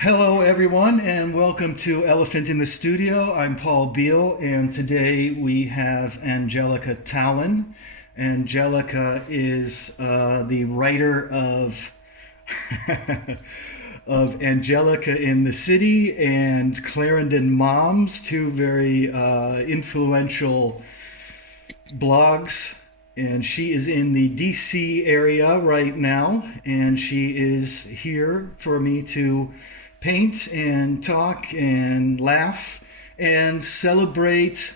Hello, everyone, and welcome to Elephant in the Studio. I'm Paul Beal, and today we have Angelica Talan. Angelica is the writer of of Angelica in the City and Clarendon Moms, two very influential blogs. And she is in the DC area right now, and she is here for me to paint and talk and laugh and celebrate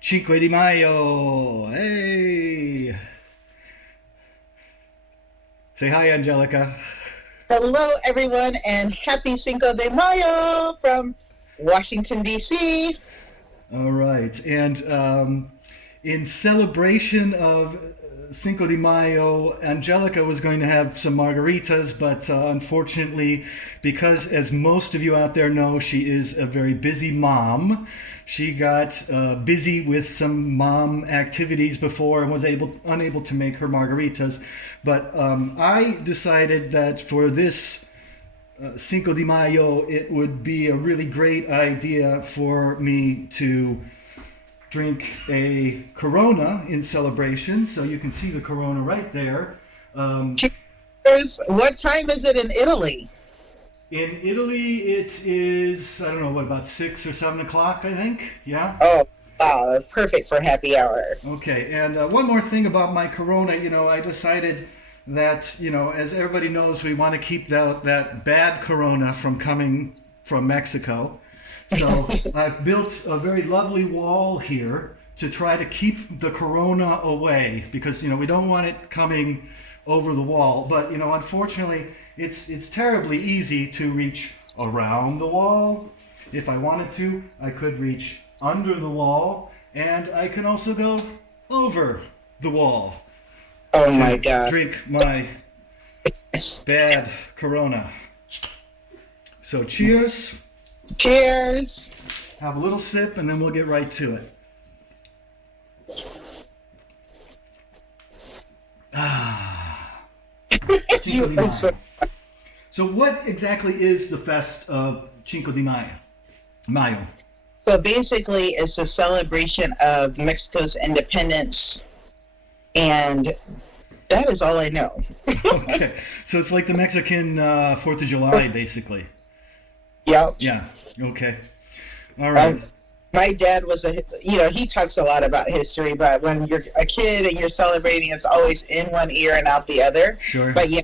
Cinque de Mayo. Hey! Say hi, Angelica. Hello, everyone, and happy Cinco de Mayo from Washington, D.C. All right. And in celebration of Cinco de Mayo, Angelica was going to have some margaritas, but unfortunately, because as most of you out there know, she is a very busy mom. She got busy with some mom activities before and was unable to make her margaritas. But I decided that for this Cinco de Mayo, it would be a really great idea for me to drink a Corona in celebration. So you can see the Corona right there. Cheers. What time is it in Italy? In Italy, it is, I don't know, what, about 6 or 7 o'clock, I think? Yeah? Oh, wow, perfect for happy hour. Okay, and one more thing about my Corona, I decided that, as everybody knows, we want to keep that bad Corona from coming from Mexico. So I've built a very lovely wall here to try to keep the Corona away because, we don't want it coming over the wall. But, unfortunately, it's terribly easy to reach around the wall. If I wanted to, I could reach under the wall, and I can also go over the wall. Oh my God. Drink my bad Corona. So cheers. Cheers. Have a little sip, and then we'll get right to it. You are So what exactly is the fest of Cinco de Mayo? So basically, it's a celebration of Mexico's independence, and that is all I know. Okay, so it's like the Mexican 4th of July, basically. Yep. Yeah, okay. All right. My dad was he talks a lot about history, but when you're a kid and you're celebrating, it's always in one ear and out the other. Sure. But yeah,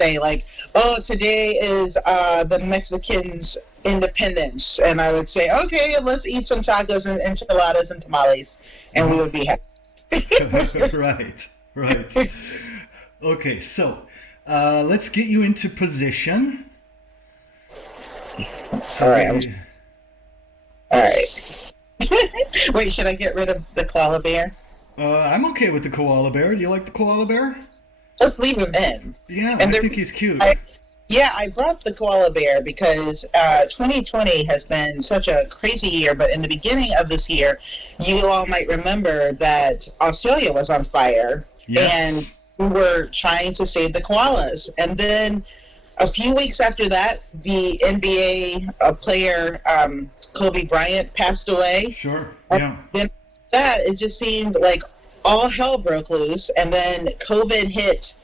say like, oh, today is the Mexicans' independence, and I would say, okay, let's eat some tacos and enchiladas and tamales, and we would be happy. Right. Okay, so let's get you into position. All right. Wait, should I get rid of the koala bear? I'm okay with the koala bear. Do you like the koala bear? Let's leave him in. Yeah, And I think he's cute. I brought the koala bear because 2020 has been such a crazy year, but in the beginning of this year, you all might remember that Australia was on fire, Yes. and we were trying to save the koalas. And then a few weeks after that, the NBA player Kobe Bryant passed away. Sure, And yeah. then that, it just seemed like all hell broke loose, and then COVID hit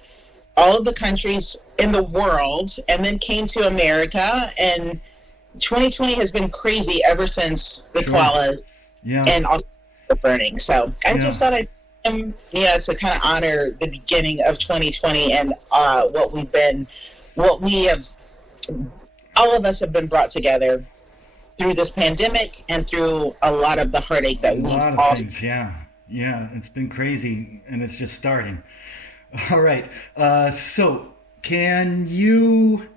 all of the countries in the world and then came to America, and 2020 has been crazy ever since the Sure. koala Yeah. and also the burning. So I just Yeah. thought I'd to kind of honor the beginning of 2020 and what we have, all of us have been brought together through this pandemic and through a lot of the heartache that A we've lot of all. things, yeah. Yeah, it's been crazy, and it's just starting. All right, so can you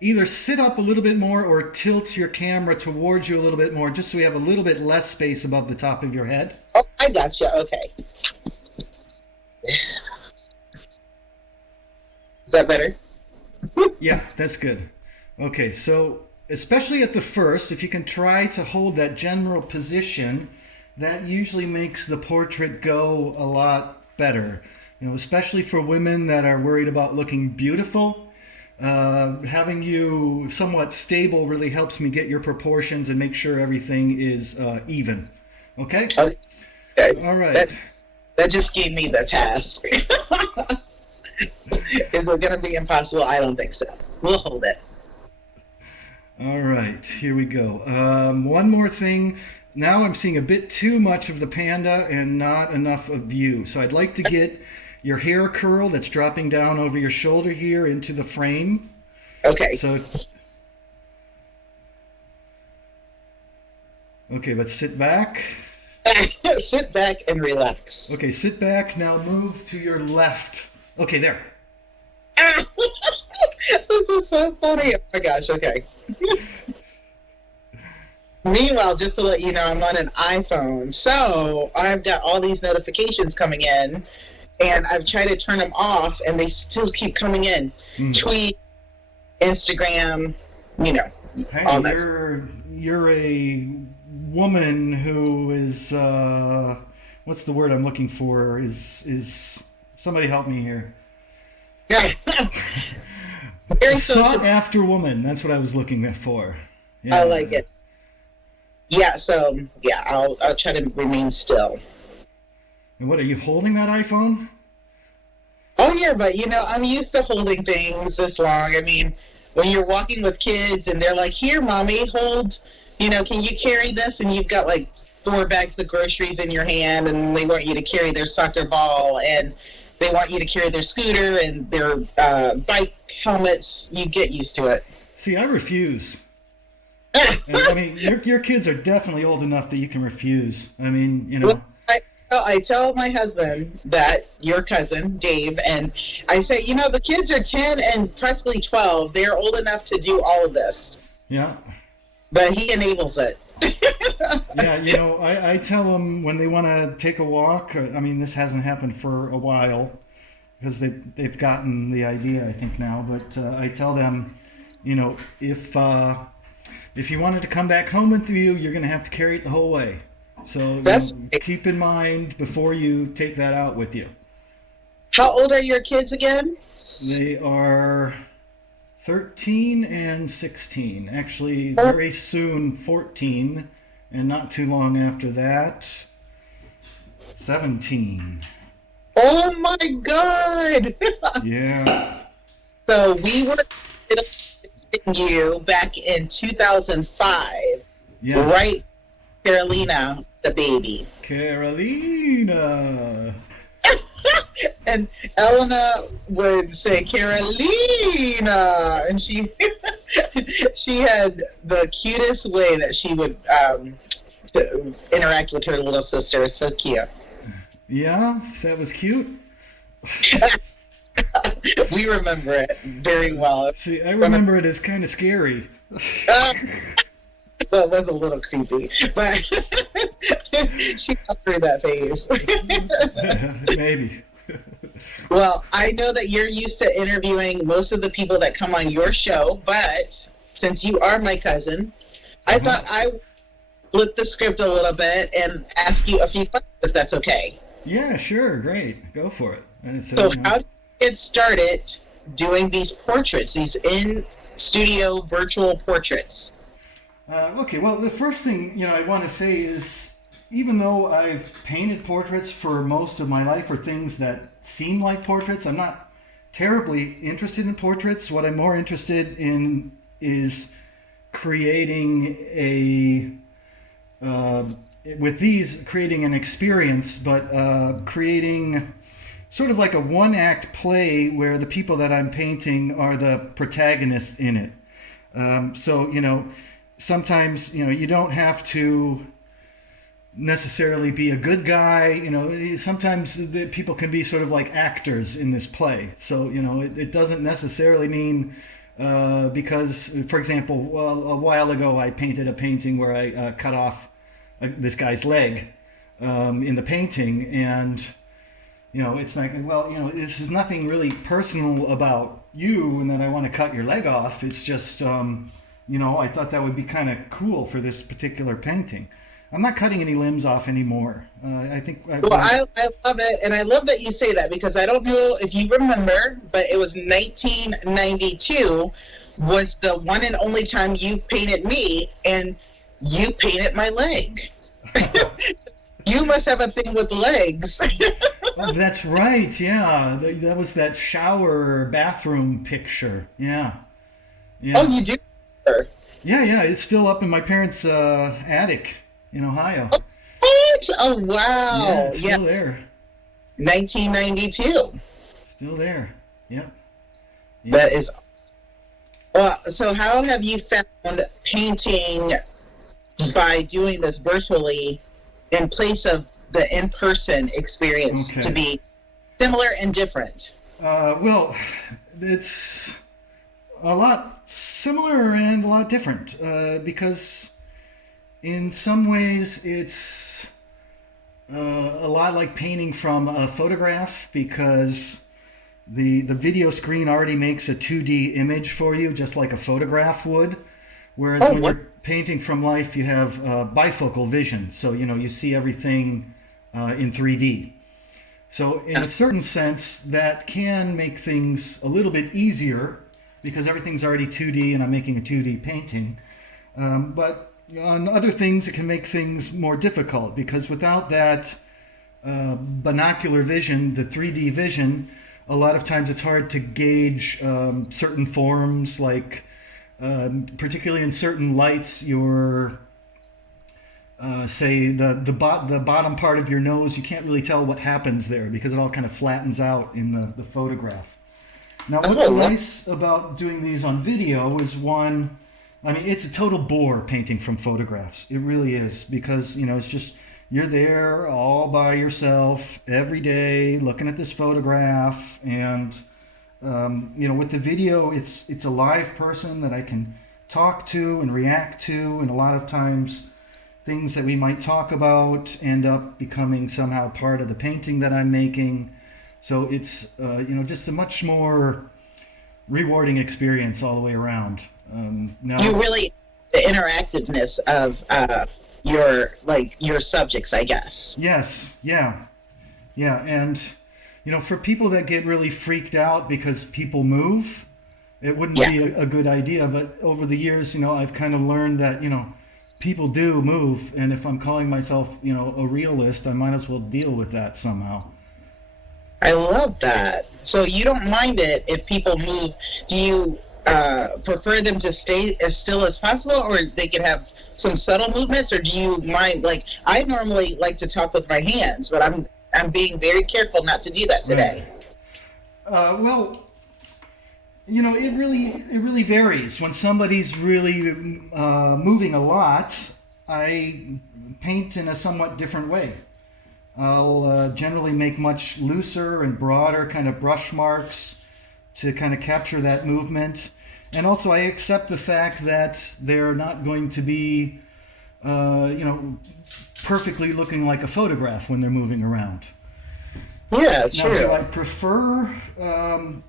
either sit up a little bit more or tilt your camera towards you a little bit more, just so we have a little bit less space above the top of your head? Oh, I gotcha. Okay. Is that better? Yeah, that's good. Okay, so especially at the first, if you can try to hold that general position, that usually makes the portrait go a lot better. Especially for women that are worried about looking beautiful. having you somewhat stable really helps me get your proportions and make sure everything is even. Okay? Okay. All right. That just gave me the task. Is it going to be impossible? I don't think so. We'll hold it. All right, here we go. One more thing. Now I'm seeing a bit too much of the panda and not enough of you. So I'd like to get your hair curl that's dropping down over your shoulder here into the frame. Okay. So, okay, let's sit back. Sit back and relax. Okay, sit back. Now move to your left. Okay, there. This is so funny. Oh my gosh, okay. Meanwhile, just to let you know, I'm on an iPhone, so I've got all these notifications coming in, and I've tried to turn them off, and they still keep coming in. Tweet, Instagram, Hey, all that. you're a woman who is what's the word I'm looking for? Is somebody help me here? Very Sought social. after woman. That's what I was looking for. Yeah. I like it. Yeah, so yeah, I'll try to remain still. And what are you holding that iPhone? Oh yeah, but I'm used to holding things this long. I mean, when you're walking with kids and they're like, "Here, mommy, hold. Can you carry this?" And you've got like 4 bags of groceries in your hand, and they want you to carry their soccer ball, and they want you to carry their scooter and their bike helmets. You get used to it. See, I refuse. And, I mean, your kids are definitely old enough that you can refuse. I mean, Well, I tell my husband that your cousin, Dave, and I say, the kids are 10 and practically 12. They're old enough to do all of this. Yeah. But he enables it. Yeah, I tell them when they want to take a walk. I mean, this hasn't happened for a while because they've gotten the idea, I think, now. But I tell them, if you wanted to come back home with you, you're going to have to carry it the whole way. So keep in mind before you take that out with you. How old are your kids again? They are 13 and 16. Actually, very soon 14, and not too long after that, 17. Oh my God! Yeah. So we were visiting you back in 2005, Yes. right? Carolina, the baby. Carolina. And Elena would say Carolina, and she she had the cutest way that she would to interact with her little sister. So cute. Yeah, that was cute. We remember it very well. See, I remember it as kind of scary. Well, it was a little creepy, but she got through that phase. Maybe. Well, I know that you're used to interviewing most of the people that come on your show, but since you are my cousin, I thought I would flip the script a little bit and ask you a few questions, if that's okay. Yeah, sure, great. Go for it. So how did you get started doing these portraits, these in-studio virtual portraits? Okay, well, the first thing I want to say is, even though I've painted portraits for most of my life, or things that seem like portraits, I'm not terribly interested in portraits. What I'm more interested in is creating creating an experience, but creating sort of like a one-act play where the people that I'm painting are the protagonists in it. Sometimes, you don't have to necessarily be a good guy. Sometimes the people can be sort of like actors in this play. So, it doesn't necessarily mean because, for example, a while ago I painted a painting where I cut off this guy's leg in the painting, and it's like, well, this is nothing really personal about you and that I want to cut your leg off. It's just I thought that would be kind of cool for this particular painting. I'm not cutting any limbs off anymore. I think I've Well, done. I love it, and I love that you say that because I don't know if you remember, but it was 1992 was the one and only time you painted me, and you painted my leg. You must have a thing with legs. Oh, that's right. Yeah, that was that shower bathroom picture. Yeah, Oh, yeah, you do? yeah. It's still up in my parents' attic in Ohio. What? Oh, Yeah, wow. it's Yeah, still there. 1992. Still there. Yep. That Yep. is well. So, how have you found painting by doing this virtually in place of the in-person experience to Okay. be similar and different? Well, it's a lot similar and a lot different because in some ways it's a lot like painting from a photograph because the video screen already makes a 2D image for you, just like a photograph would. Whereas Oh, when what? you're painting from life, you have bifocal vision, so you see everything in 3D. So in a certain sense, that can make things a little bit easier because everything's already 2D and I'm making a 2D painting. But on other things, it can make things more difficult because without that binocular vision, the 3D vision, a lot of times it's hard to gauge certain forms, like particularly in certain lights, your say the bottom part of your nose, you can't really tell what happens there because it all kind of flattens out in the photograph. Now, what's Oh, what? nice about doing these on video is one, I mean, it's a total bore painting from photographs. It really is because, it's just, you're there all by yourself every day looking at this photograph. And, with the video, it's a live person that I can talk to and react to. And a lot of times, things that we might talk about end up becoming somehow part of the painting that I'm making. So it's just a much more rewarding experience all the way around. You Now, really the interactiveness of your subjects, I guess. yes, yeah, yeah, and for people that get really freaked out because people move, it wouldn't Yeah, be a good idea. But over the years, I've kind of learned that people do move, and if I'm calling myself a realist, I might as well deal with that somehow. I love that. So you don't mind it if people move. Do you prefer them to stay as still as possible, or they can have some subtle movements, or do you mind? Like I normally like to talk with my hands, but I'm being very careful not to do that Right. today. Well, it really varies. When somebody's really moving a lot, I paint in a somewhat different way. I'll generally make much looser and broader kind of brush marks to kind of capture that movement. And also, I accept the fact that they're not going to be, perfectly looking like a photograph when they're moving around. Yeah, Now, do true. I prefer? And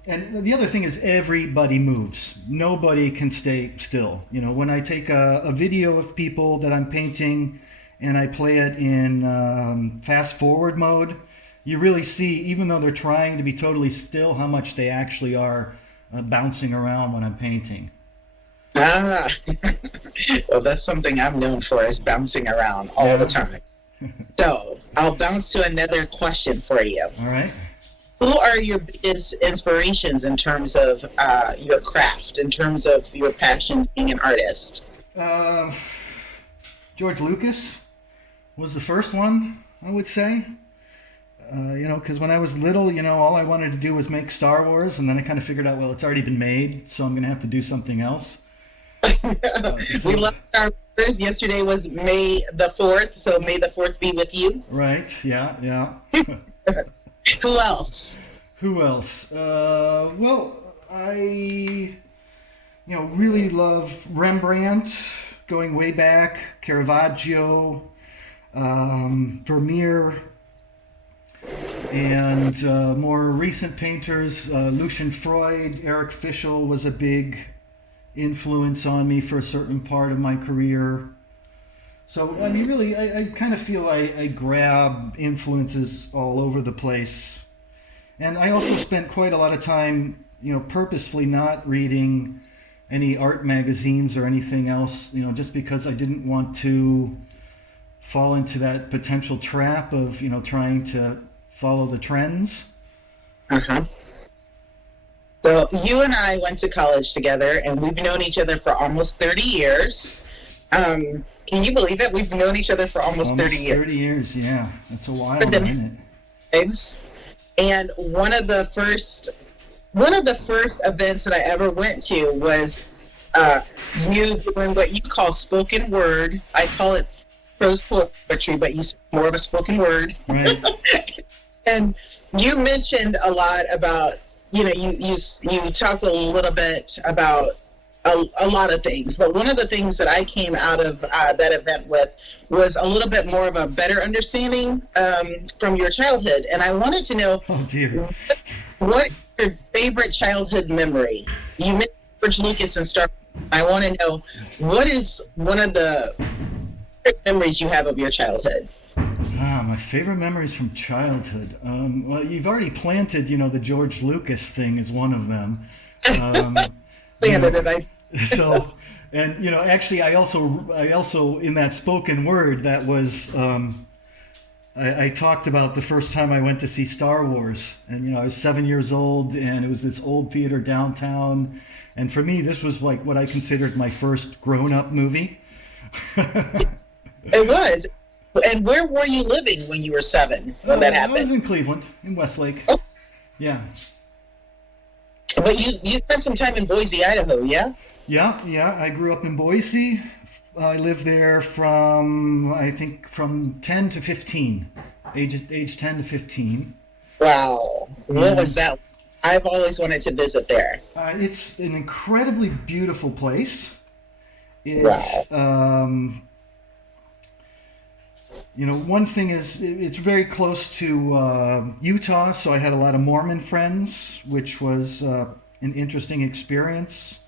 the other thing is, everybody moves. Nobody can stay still. When I take a video of people that I'm painting and I play it in fast forward mode, you really see, even though they're trying to be totally still, how much they actually are bouncing around when I'm painting. Ah, well, that's something I'm known for is bouncing around all the Yeah. time. So I'll bounce to another question for you. All right. Who are your biggest inspirations in terms of your craft, in terms of your passion being an artist? Uh, George Lucas was the first one, I would say. Because when I was little, all I wanted to do was make Star Wars, and then I kind of figured out, well, it's already been made, so I'm going to have to do something else. We So, love Star Wars. Yesterday was May the 4th, so May the 4th be with you. right, yeah, yeah. Who else? Who else? Well, I, really love Rembrandt, going way back, Caravaggio, Vermeer, and more recent painters, Lucian Freud, Eric Fischl was a big influence on me for a certain part of my career. So, I mean, really, I kind of feel I grab influences all over the place. And I also spent quite a lot of time, purposefully not reading any art magazines or anything else, just because I didn't want to fall into that potential trap of, trying to follow the trends. Uh-huh. So you and I went to college together, and we've known each other for almost 30 years. Can you believe it? We've known each other for almost 30 years. 30 years, yeah. That's a while, isn't it? And one of the first events that I ever went to was you doing what you call spoken word. I call it prose poetry, but you say more of a spoken word. Right. And you mentioned a lot about, you talked a little bit about a lot of things, but one of the things that I came out of that event with was a little bit more of a better understanding from your childhood. And I wanted to know, oh dear, what is your favorite childhood memory? You mentioned George Lucas and Star Wars. I want to know, what is one of the favorite memories you have of your childhood? My favorite memories from childhood. Well, you've already planted, the George Lucas thing is one of them. So, and actually, I also in that spoken word that was, I talked about the first time I went to see Star Wars, and I was 7 years old, and it was this old theater downtown, and for me, this was like what I considered my first grown-up movie. It was. And where were you living when you were 7 when that happened? I was in Cleveland, in Westlake. Oh. Yeah. But you spent some time in Boise, Idaho, yeah? Yeah. I grew up in Boise. I lived there from 10 to 15, age 10 to 15. Wow. What was that? I've always wanted to visit there. It's an incredibly beautiful place. Wow. One thing is it's very close to Utah, so I had a lot of Mormon friends, which was an interesting experience.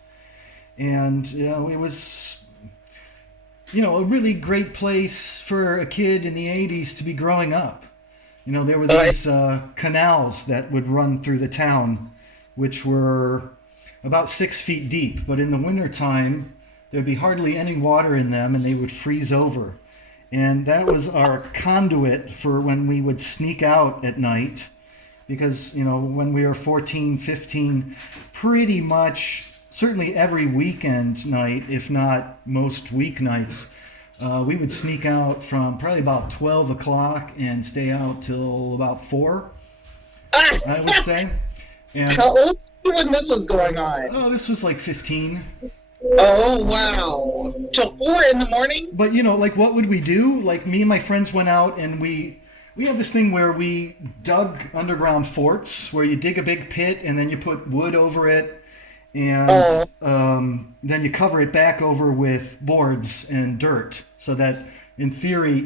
And, it was, a really great place for a kid in the 80s to be growing up. There were these canals that would run through the town, which were about 6 feet deep. But in the wintertime, there'd be hardly any water in them, and they would freeze over. And that was our conduit for when we would sneak out at night. Because, when we were 14, 15, pretty much, certainly every weekend night, if not most weeknights, we would sneak out from probably about 12 o'clock and stay out till about 4, I would say. And, how old were you when this was going on? Oh, this was like 15. Oh, wow. Till 4 in the morning? But, what would we do? Like, me and my friends went out and we had this thing where we dug underground forts where you dig a big pit and then you put wood over it and then you cover it back over with boards and dirt so that in theory,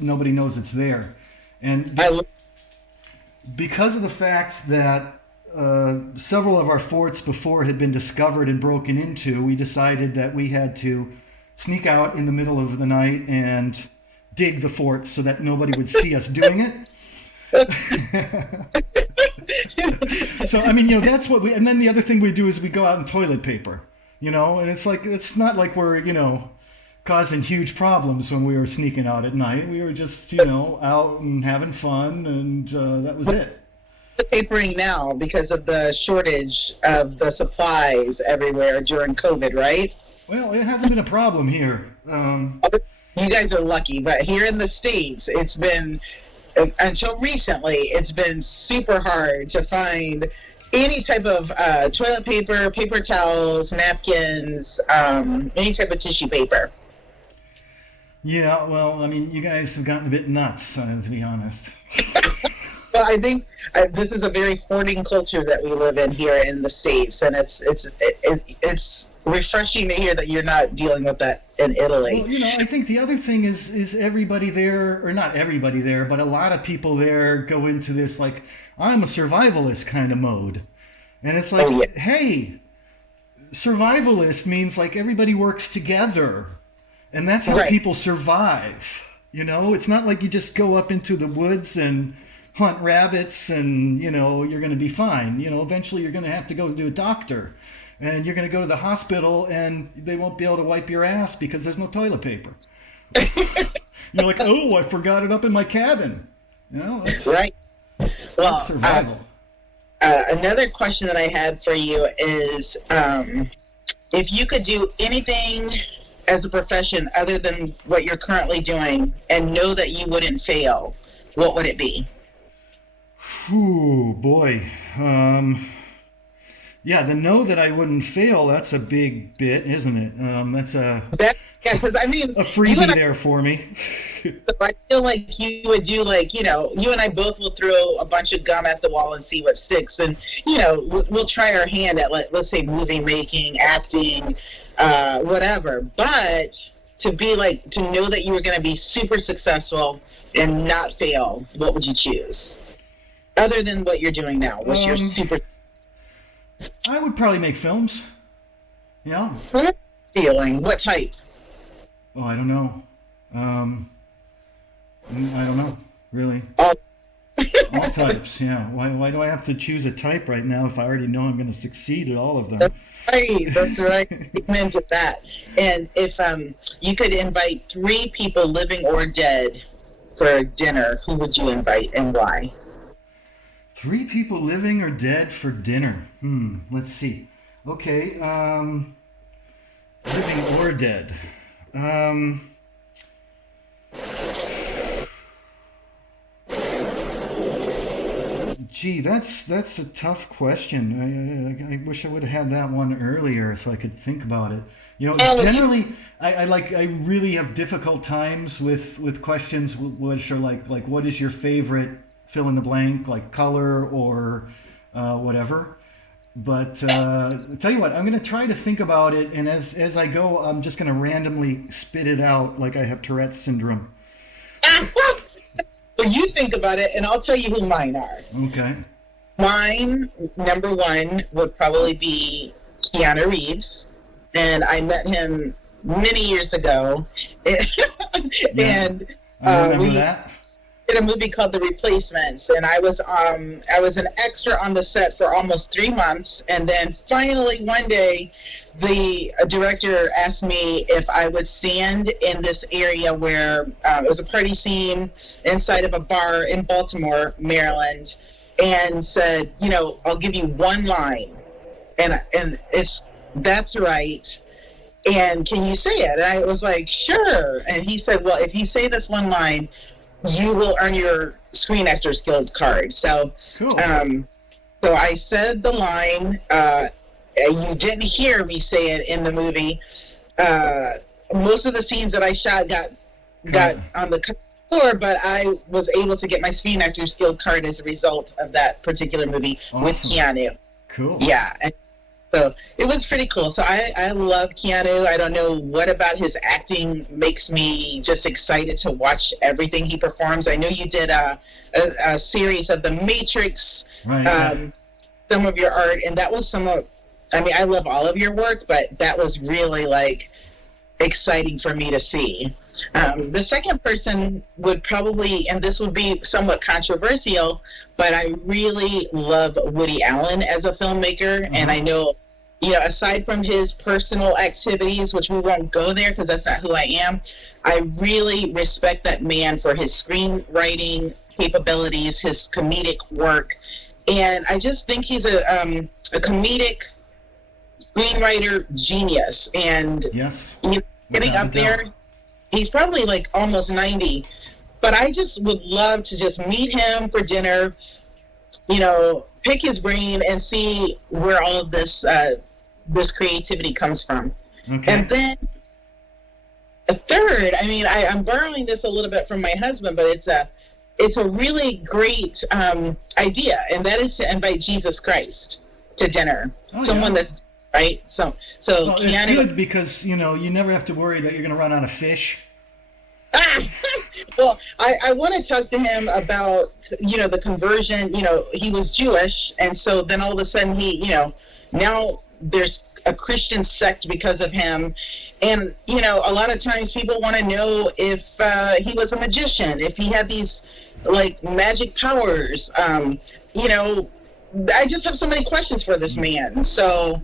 nobody knows it's there. And because of the fact that several of our forts before had been discovered and broken into, we decided that we had to sneak out in the middle of the night and dig the forts so that nobody would see us doing it. So, that's what and then the other thing we do is we go out in toilet paper, and it's not like we're, causing huge problems when we were sneaking out at night. We were just, out and having fun, and that was it. Papering now because of the shortage of the supplies everywhere during COVID, right? Well, it hasn't been a problem here. You guys are lucky, but here in the States, it's been, until recently, it's been super hard to find any type of toilet paper, paper towels, napkins, any type of tissue paper. Yeah, well, you guys have gotten a bit nuts, to be honest. Well, I think this is a very hoarding culture that we live in here in the States, and it's refreshing to hear that you're not dealing with that in Italy. Well, I think the other thing is everybody there, or not everybody there, but a lot of people there go into this like, I'm a survivalist kind of mode. And it's like, hey, survivalist means like everybody works together. And that's how Right. people survive. You know, it's not like you just go up into the woods and hunt rabbits and, you know, you're going to be fine. You know, eventually you're going to have to go to a doctor and you're going to go to the hospital and they won't be able to wipe your ass because there's no toilet paper. You're like, oh, I forgot it up in my cabin. You know, Right. Well, that's survival. another question that I had for you is, if you could do anything as a profession other than what you're currently doing and know that you wouldn't fail, what would it be? Ooh, boy. Yeah, the know that I wouldn't fail, that's a big bit, isn't it? That's Yeah, because I mean, a you freebie and there for me. I feel like you would do, like, you know, you and I both will throw a bunch of gum at the wall and see what sticks, and you know, we'll try our hand at, like, let's say movie making, acting, whatever. But to be like, to know that you were going to be super successful and not fail, what would you choose? Other than what you're doing now, what's your super I would probably make films. Yeah. feeling? What type? Oh, I don't know. I don't know, really. All All types, yeah. Why do I have to choose a type right now if I already know I'm going to succeed at all of them? right. That's right. Amen to that. And if you could invite 3 people, living or dead, for dinner, who would you invite and why? 3 people living or dead for dinner. Let's see. Okay, living or dead. Gee, that's a tough question. I wish I would have had that one earlier so I could think about it. You know, generally, I really have difficult times with questions which are like what is your favorite fill in the blank, like color or whatever. But tell you what, I'm going to try to think about it, and as I go, I'm just going to randomly spit it out like I have Tourette's syndrome. Well, you think about it, and I'll tell you who mine are. Okay. Mine, number 1, would probably be Keanu Reeves, and I met him many years ago, and I remember we that. did a movie called The Replacements, and I was an extra on the set for almost 3 months, and then finally one day the director asked me if I would stand in this area where it was a party scene inside of a bar in Baltimore, Maryland, and said, you know, I'll give you one line, and it's that's right, and can you say it? And I was like, sure. And he said, well, if you say this one line, you will earn your Screen Actors Guild card. So, Cool. so I said the line. You didn't hear me say it in the movie. Most of the scenes that I shot got on the floor, but I was able to get my Screen Actors Guild card as a result of that particular movie with Keanu. Cool. Yeah. And so it was pretty cool. So I love Keanu. I don't know what about his acting makes me just excited to watch everything he performs. I know you did a series of The Matrix, Right. some of your art, and that was I mean, I love all of your work, but that was really, like, exciting for me to see. The second person would probably, and this would be somewhat controversial, but I really love Woody Allen as a filmmaker, and I know, you know, aside from his personal activities, which we won't go there because that's not who I am, I really respect that man for his screenwriting capabilities, his comedic work, and I just think he's a comedic screenwriter genius, and Yes. getting up there, he's probably like almost 90, but I just would love to just meet him for dinner, you know, pick his brain and see where all of this this creativity comes from. Okay. And then a third, I mean, I'm borrowing this a little bit from my husband, but it's a really great idea, and that is to invite Jesus Christ to dinner. Someone that's right. So well, Keanu, it's good because you know you never have to worry that you're going to run out of fish. Well, I want to talk to him about, you know, the conversion. You know, he was Jewish, and so then all of a sudden he, you know, now there's a Christian sect because of him. And, you know, a lot of times people want to know if he was a magician, if he had these, like, magic powers. You know, I just have so many questions for this man. So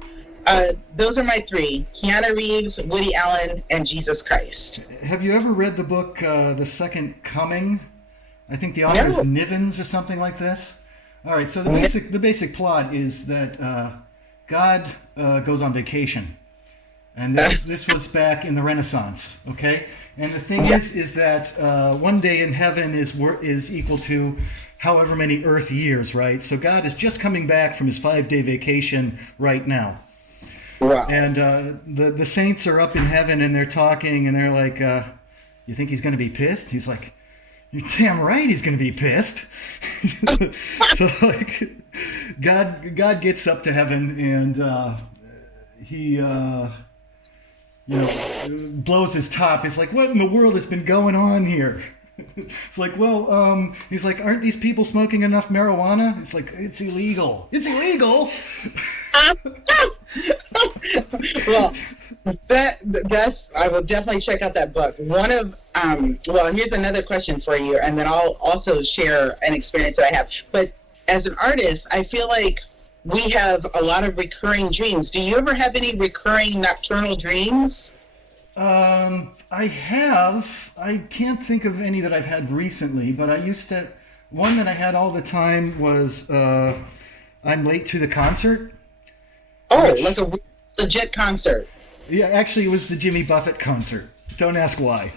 those are my three: Keanu Reeves, Woody Allen, and Jesus Christ. Have you ever read the book The Second Coming? I think the author is Nivens or something like this. All right, so the basic plot is that God goes on vacation, and this was back in the Renaissance. Okay, and the thing is that one day in heaven is equal to however many Earth years, right? So God is just coming back from his 5-day vacation right now. Wow. And the saints are up in heaven and they're talking and they're like, you think he's going to be pissed? He's like, you're damn right he's going to be pissed. So like God gets up to heaven and he blows his top. It's like, what in the world has been going on here? It's like, well, he's like, aren't these people smoking enough marijuana? It's like, it's illegal. It's illegal. Well, that's I will definitely check out that book. One of well, here's another question for you, and then I'll also share an experience that I have. But as an artist, I feel like we have a lot of recurring dreams. Do you ever have any recurring nocturnal dreams? I have. I can't think of any that I've had recently, but I used to. One that I had all the time was I'm late to the concert. Oh, like a legit concert. Yeah, actually, it was the Jimmy Buffett concert. Don't ask why.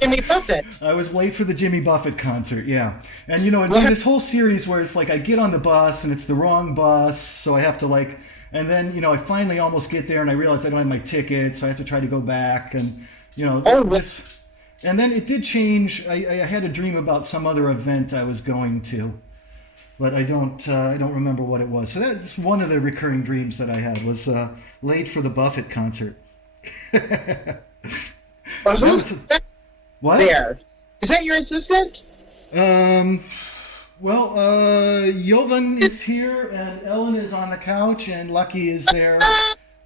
Jimmy Buffett. I was late for the Jimmy Buffett concert, yeah. And, you know, it'd be this whole series where it's like I get on the bus and it's the wrong bus, so I have to like... And then, you know, I finally almost get there and I realize I don't have my ticket, so I have to try to go back and, you know, this... And then it did change. I had a dream about some other event I was going to, but I don't remember what it was. So that's one of the recurring dreams that I had was late for the Buffett concert. Well, who's what? There? Is that your assistant? Well, Jovan is here, and Ellen is on the couch, and Lucky is there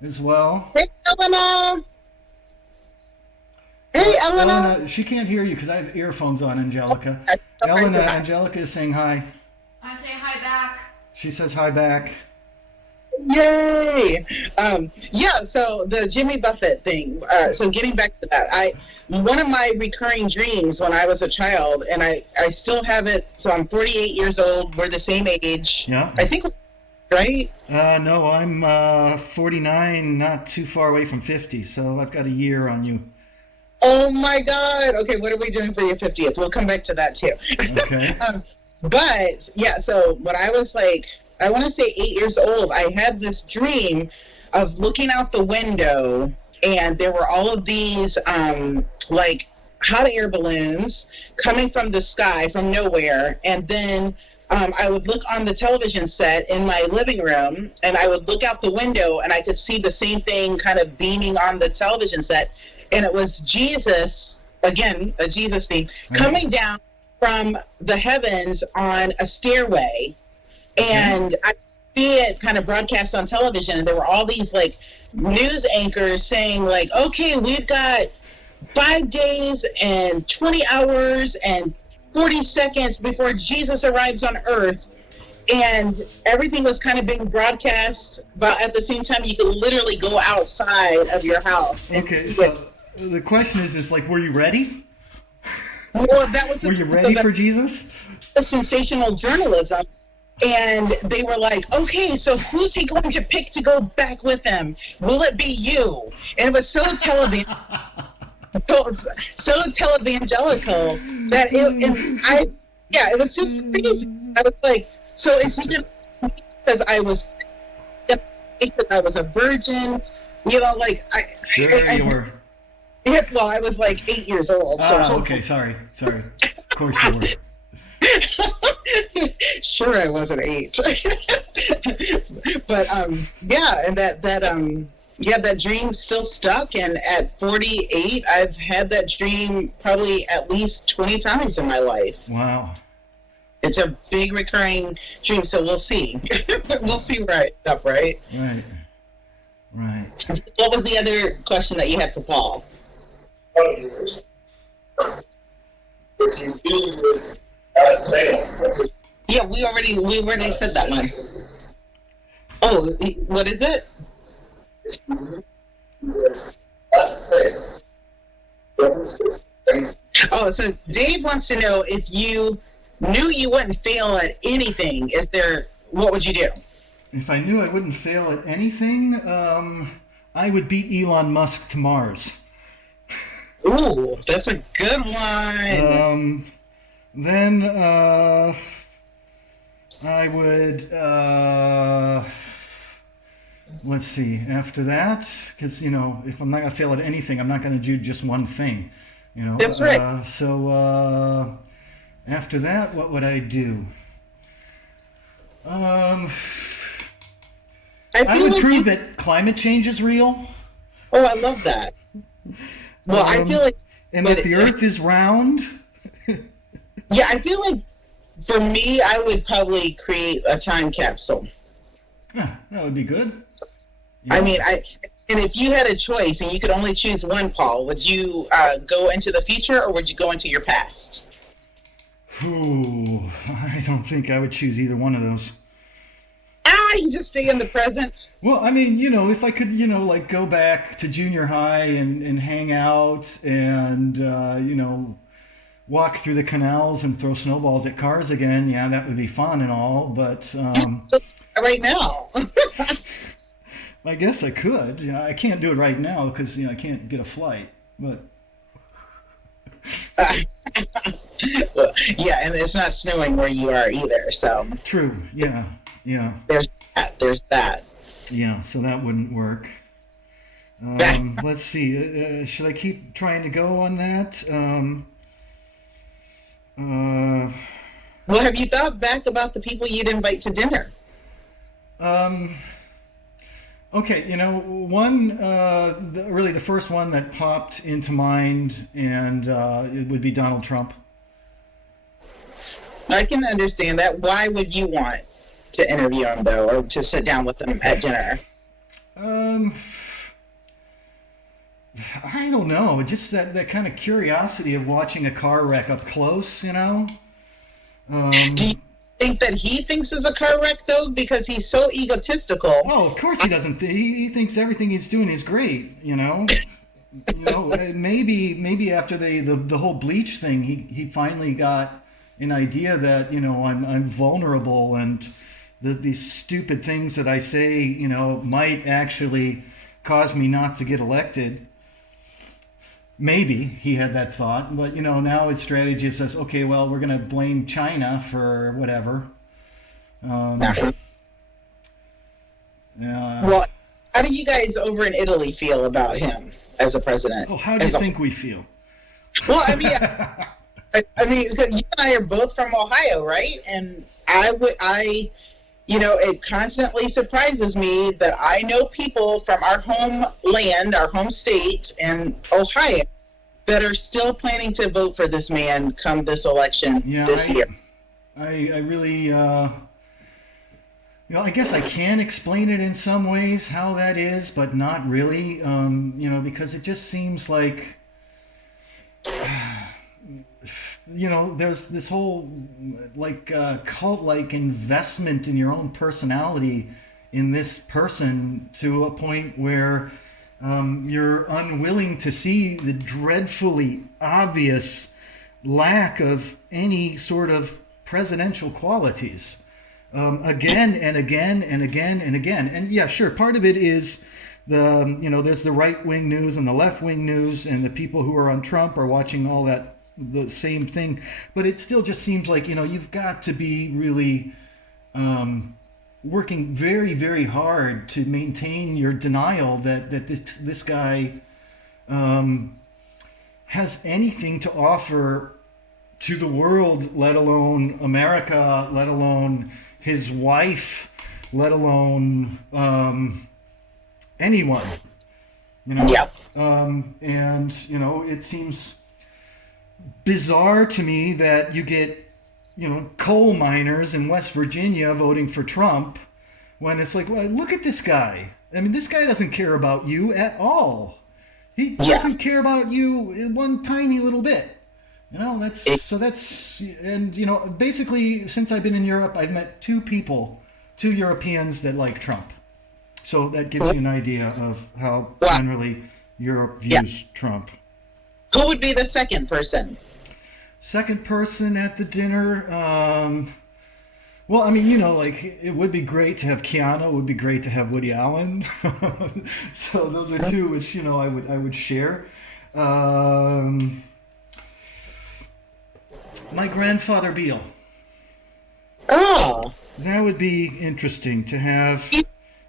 as well. Hey, Elena. Hey, Elena. She can't hear you because I have earphones on, Angelica. Angelica is saying hi. I say hi back. She says hi back. Yay! Yeah, so the Jimmy Buffett thing. So getting back to that, one of my recurring dreams when I was a child, and I still have it. So I'm 48 years old. We're the same age. Yeah. I think, right? No, I'm 49, not too far away from 50. So I've got a year on you. Oh my God! Okay, what are we doing for your 50th? We'll come back to that too. Okay. But yeah, so when I was like, I want to say 8 years old, I had this dream of looking out the window, and there were all of these like hot air balloons coming from the sky from nowhere, and then I would look on the television set in my living room, and I would look out the window, and I could see the same thing kind of beaming on the television set, and it was Jesus, again, a Jesus theme, coming down from the heavens on a stairway. And I see it kind of broadcast on television, and there were all these like news anchors saying like, okay, we've got 5 days and 20 hours and 40 seconds before Jesus arrives on Earth. And everything was kind of being broadcast, but at the same time, you could literally go outside of your house. Okay, so the question is like, were you ready? Well, that was were you ready for Jesus? The sensational journalism. And they were like, okay, so who's he going to pick to go back with him? Will it be you? And it was so televangelical that it was just crazy. I was like, so is he going to, because I was a virgin, you know, like you were. Well, I was like 8 years old. So okay, sorry. Of course you were. Sure, I wasn't 8. But yeah, and that dream still stuck, and at 48 I've had that dream probably at least 20 times in my life. Wow. It's a big recurring dream, so we'll see. We'll see where I end up, right? Right. Right. What was the other question that you had for Paul? If you deal with fail. Yeah, we already said that one. Oh, what is it? Oh, so Dave wants to know if you knew you wouldn't fail at anything. What would you do? If I knew I wouldn't fail at anything, I would beat Elon Musk to Mars. Ooh, that's a good one. Then I would, let's see, after that, because, if I'm not going to fail at anything, I'm not going to do just one thing, That's right. So after that, what would I do? I would prove that climate change is real. Oh, I love that. Well, I feel like... And that the Earth is round. Yeah, I feel like for me, I would probably create a time capsule. Yeah, that would be good. Yeah. I mean, and if you had a choice and you could only choose one, Paul, would you go into the future or would you go into your past? Ooh, I don't think I would choose either one of those. You just stay in the present? Well, I mean, if I could, like go back to junior high and hang out and, walk through the canals and throw snowballs at cars again, yeah, that would be fun and all, but... right now. I guess I could. I can't do it right now because, I can't get a flight, but... Well, yeah, and it's not snowing where you are either, so... True, yeah. There's that. Yeah, so that wouldn't work. Let's see. Should I keep trying to go on that? Well, have you thought back about the people you'd invite to dinner? Okay, one, really the first one that popped into mind, and it would be Donald Trump. I can understand that. Why would you want to interview him, though, or to sit down with him at dinner? I don't know. Just that kind of curiosity of watching a car wreck up close, Do you think that he thinks it's a car wreck, though? Because he's so egotistical. Oh, of course he doesn't. He thinks everything he's doing is great, Maybe after the whole bleach thing, he finally got an idea that, I'm vulnerable and these stupid things that I say, might actually cause me not to get elected. Maybe he had that thought, but now his strategy says, okay, well, we're going to blame China for whatever. Well, how do you guys over in Italy feel about him as a president? Oh, how do you think we feel? Well, I mean, because you and I are both from Ohio, right? And it constantly surprises me that I know people from our homeland, our home state, and Ohio that are still planning to vote for this man come this election this year. I really, I guess I can explain it in some ways how that is, but not really, because it just seems like, there's this whole cult-like investment in your own personality in this person to a point where you're unwilling to see the dreadfully obvious lack of any sort of presidential qualities again and again and again and again. And yeah, sure, part of it is there's the right-wing news and the left-wing news, and the people who are on Trump are watching all that the same thing, but it still just seems like you've got to be really working very, very hard to maintain your denial that this guy has anything to offer to the world, let alone America, let alone his wife, let alone anyone. Yeah. And it seems bizarre to me that you get coal miners in West Virginia voting for Trump, when it's like, well, look at this guy. I mean, this guy doesn't care about you at all. He doesn't care about you in one tiny little bit. Basically, since I've been in Europe, I've met two Europeans that like Trump. So that gives you an idea of how generally Europe views Trump. Who would be the second person? Second person at the dinner, well, I mean, it would be great to have Keanu. It would be great to have Woody Allen. So those are two which I would share. My grandfather Beale. Oh, that would be interesting to have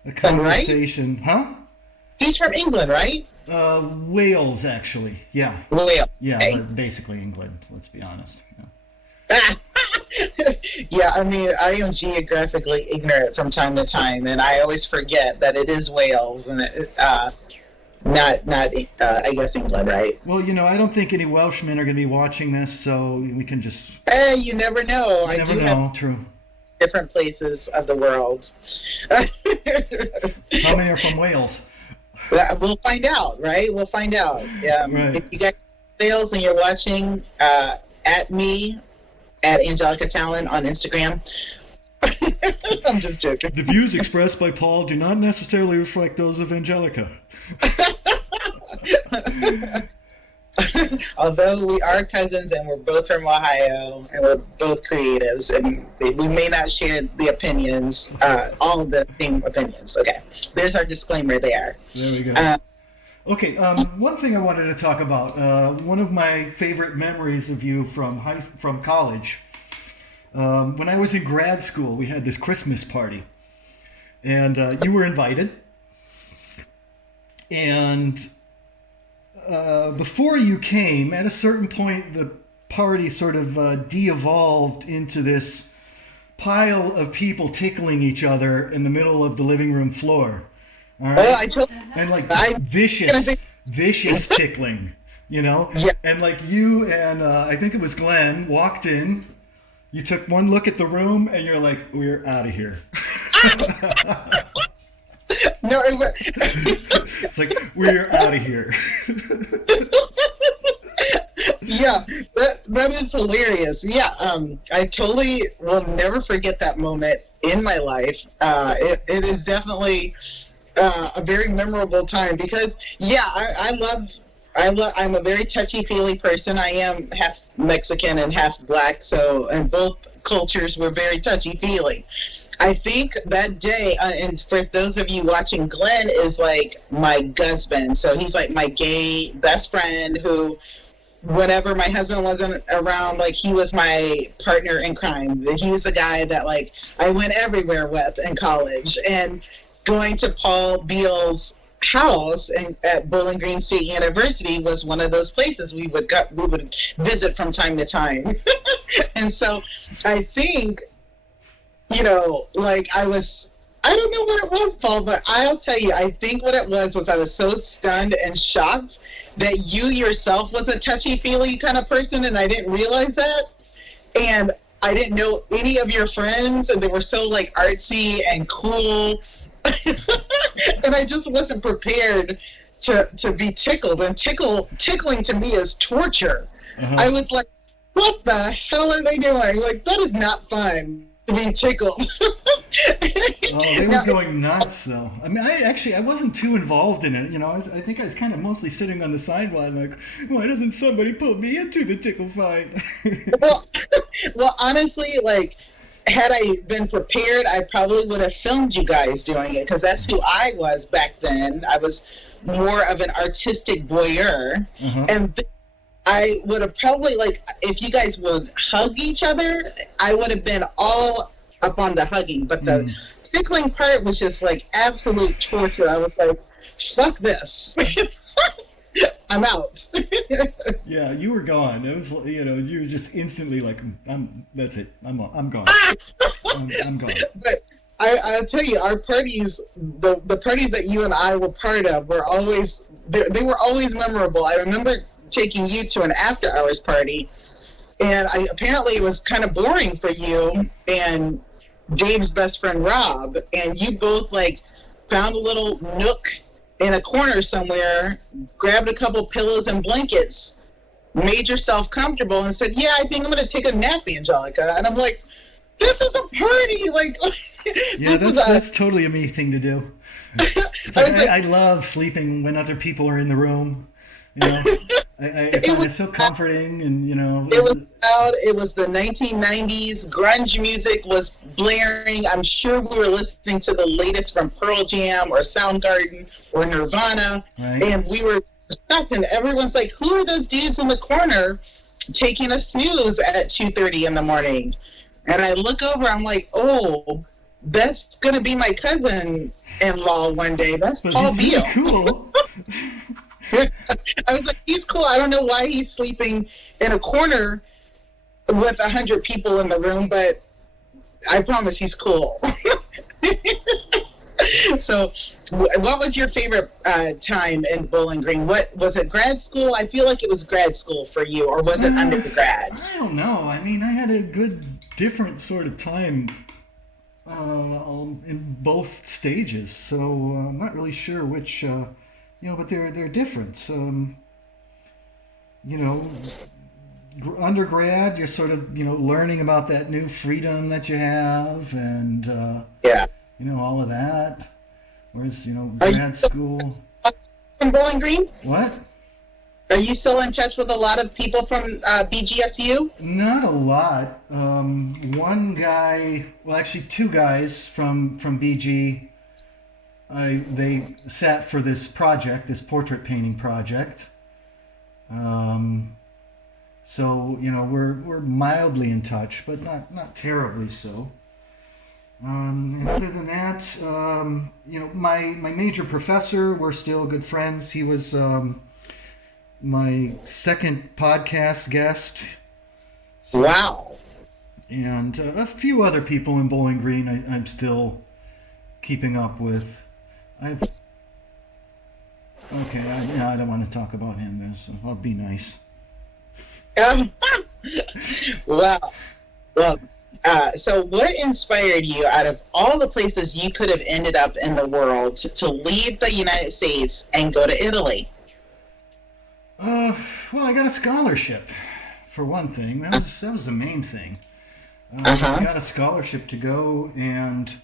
a conversation, right? Huh? He's from England, right? Wales, actually. Yeah. Wales. Yeah, okay. But basically England. Let's be honest. Yeah. Yeah, I mean, I am geographically ignorant from time to time, and I always forget that it is Wales and not I guess England, right? Well, I don't think any Welshmen are going to be watching this, so we can just. You never know. You never know. True. Different places of the world. How many are from Wales? We'll find out, right? We'll find out. Right. If you got Wales and you're watching, at me. At Angelica Talan on Instagram. I'm just joking. The views expressed by Paul do not necessarily reflect those of Angelica. Although we are cousins and we're both from Ohio and we're both creatives and we may not share the opinions, all of the same opinions. Okay, there's our disclaimer there. There we go. Okay, one thing I wanted to talk about, one of my favorite memories of you from college, when I was in grad school, we had this Christmas party, and you were invited, and before you came, at a certain point, the party sort of de-evolved into this pile of people tickling each other in the middle of the living room floor. All right. And vicious tickling, Yeah. And like you and I think it was Glenn walked in. You took one look at the room and you're like, "We're out of here." No, it's like we're out of here. Yeah, that is hilarious. Yeah, I totally will never forget that moment in my life. It is definitely a very memorable time because I'm a very touchy-feely person. I am half Mexican and half black, so in both cultures we're very touchy-feely. I think that day, and for those of you watching, Glenn is like my husband, so he's like my gay best friend who, whenever my husband wasn't around, like he was my partner in crime. He's the guy that like I went everywhere with in college, and going to Paul Beale's house at Bowling Green State University was one of those places we would visit from time to time. And so I think, like I don't know what it was, Paul, but I'll tell you, I think what it was I was so stunned and shocked that you yourself was a touchy-feely kind of person, and I didn't realize that. And I didn't know any of your friends, and they were so like artsy and cool. And I just wasn't prepared to be tickled. And tickling to me is torture. Uh-huh. I was like, what the hell are they doing? Like, that is not fun to be tickled. They were going nuts, though. I mean, I wasn't too involved in it. I think I was kind of mostly sitting on the sideline like, why doesn't somebody pull me into the tickle fight? Well, honestly, like, had I been prepared, I probably would have filmed you guys doing it because that's who I was back then. I was more of an artistic voyeur. Uh-huh. And I would have probably, like, if you guys would hug each other, I would have been all up on the hugging. But the tickling part was just, like, absolute torture. I was like, fuck this. I'm out. Yeah, you were gone. It was, you were just instantly like, that's it. I'm gone. I'm gone. But I'll tell you, our parties, the parties that you and I were part of were always, they were always memorable. I remember taking you to an after hours party And apparently it was kind of boring for you and Dave's best friend Rob, and you both like found a little nook in a corner somewhere, grabbed a couple pillows and blankets, made yourself comfortable, and said, "Yeah, I think I'm going to take a nap, Angelica." And I'm like, "This is a party!" Like, Yeah, this that's totally a me thing to do. It's like, was like- I love sleeping when other people are in the room. You know, I find it so comforting, and you know, It was loud. It was the 1990s. Grunge music was blaring. I'm sure we were listening to the latest from Pearl Jam or Soundgarden or Nirvana. right? And we were shocked. And everyone's like, who are those dudes in the corner taking a snooze at 2:30 in the morning? And I look over. I'm like, oh, that's going to be my cousin-in-law one day. That's But Paul he's Beal. really cool. I was like, he's cool. I don't know why he's sleeping in a corner with 100 people in the room, but I promise he's cool. So, what was your favorite time in Bowling Green? What was it? Grad school? I feel like it was grad school for you, or was it undergrad? I don't know. I mean, I had a good, different sort of time in both stages, so I'm not really sure which. You know, but they're different. You know, undergrad, you're sort of learning about that new freedom that you have, and Yeah. you know, all of that. Whereas Are you grad school. from Bowling Green? What? Are you still in touch with a lot of people from BGSU? Not a lot. One guy, well, actually, two guys from BG. They sat for this project, this portrait painting project. So we're mildly in touch, but not terribly so. And other than that, my major professor, we're still good friends. He was my second podcast guest. Wow. And a few other people in Bowling Green I'm still keeping up with. I don't want to talk about him, so I'll be nice. Wow. Well, so what inspired you out of all the places you could have ended up in the world to leave the United States and go to Italy? Well, I got a scholarship, for one thing. That was the main thing. I got a scholarship to go, and